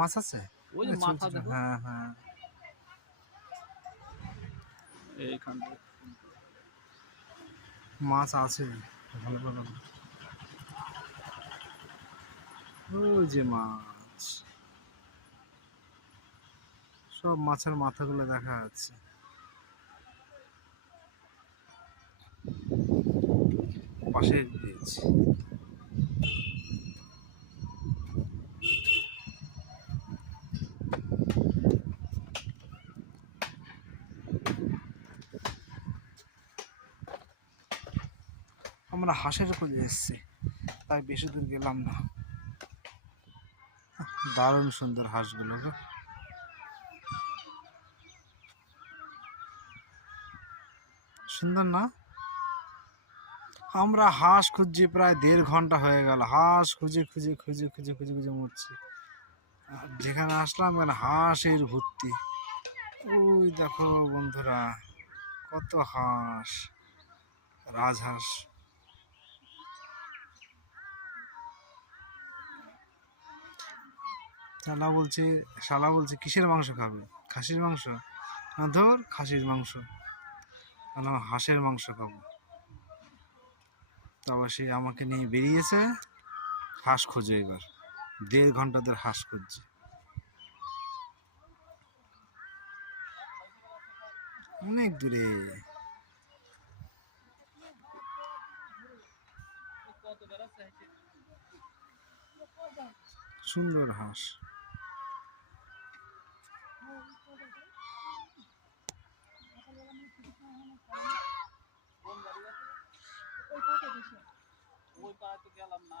মাছ আছে? ওই যে মাথা দেখো। হ্যাঁ হ্যাঁ, এইখান থেকে মাছ আছে ভালো ভালো। ওই যে মাছ, সব মাছের মাথাগুলো দেখা যাচ্ছে। পাশে ব্রিজ। আমরা হাঁসের খোঁজে এসেছি, তাই বেশি দূর গেলাম না। দারুণ সুন্দর হাঁসগুলো গো। সুন্দর না? আমরা হাঁস খুঁজছি, প্রায় 1.5 ঘন্টা হয়ে গেল। হাঁস খুঁজে খুঁজে খুঁজে খুঁজে খুঁজে খুঁজে মরছি। আর যেখানে আসলাম এখানে হাঁসের ভর্তি। ওই দেখো বন্ধুরা, কত হাঁস, রাজহাঁস। শালা বলছে কিসের মাংস খাবে? খাসির মাংস? না ধর, খাসির মাংস, না হাঁসের মাংস খাবো। তারপর সে আমাকে নিয়ে বেরিয়েছে হাঁস খুঁজে। এবার 1.5 ঘন্টা ধরে হাঁস খুঁজছে, অনেক দূরে। সুন্দর হাঁস। ওই পাড়ায় তো গেলাম না।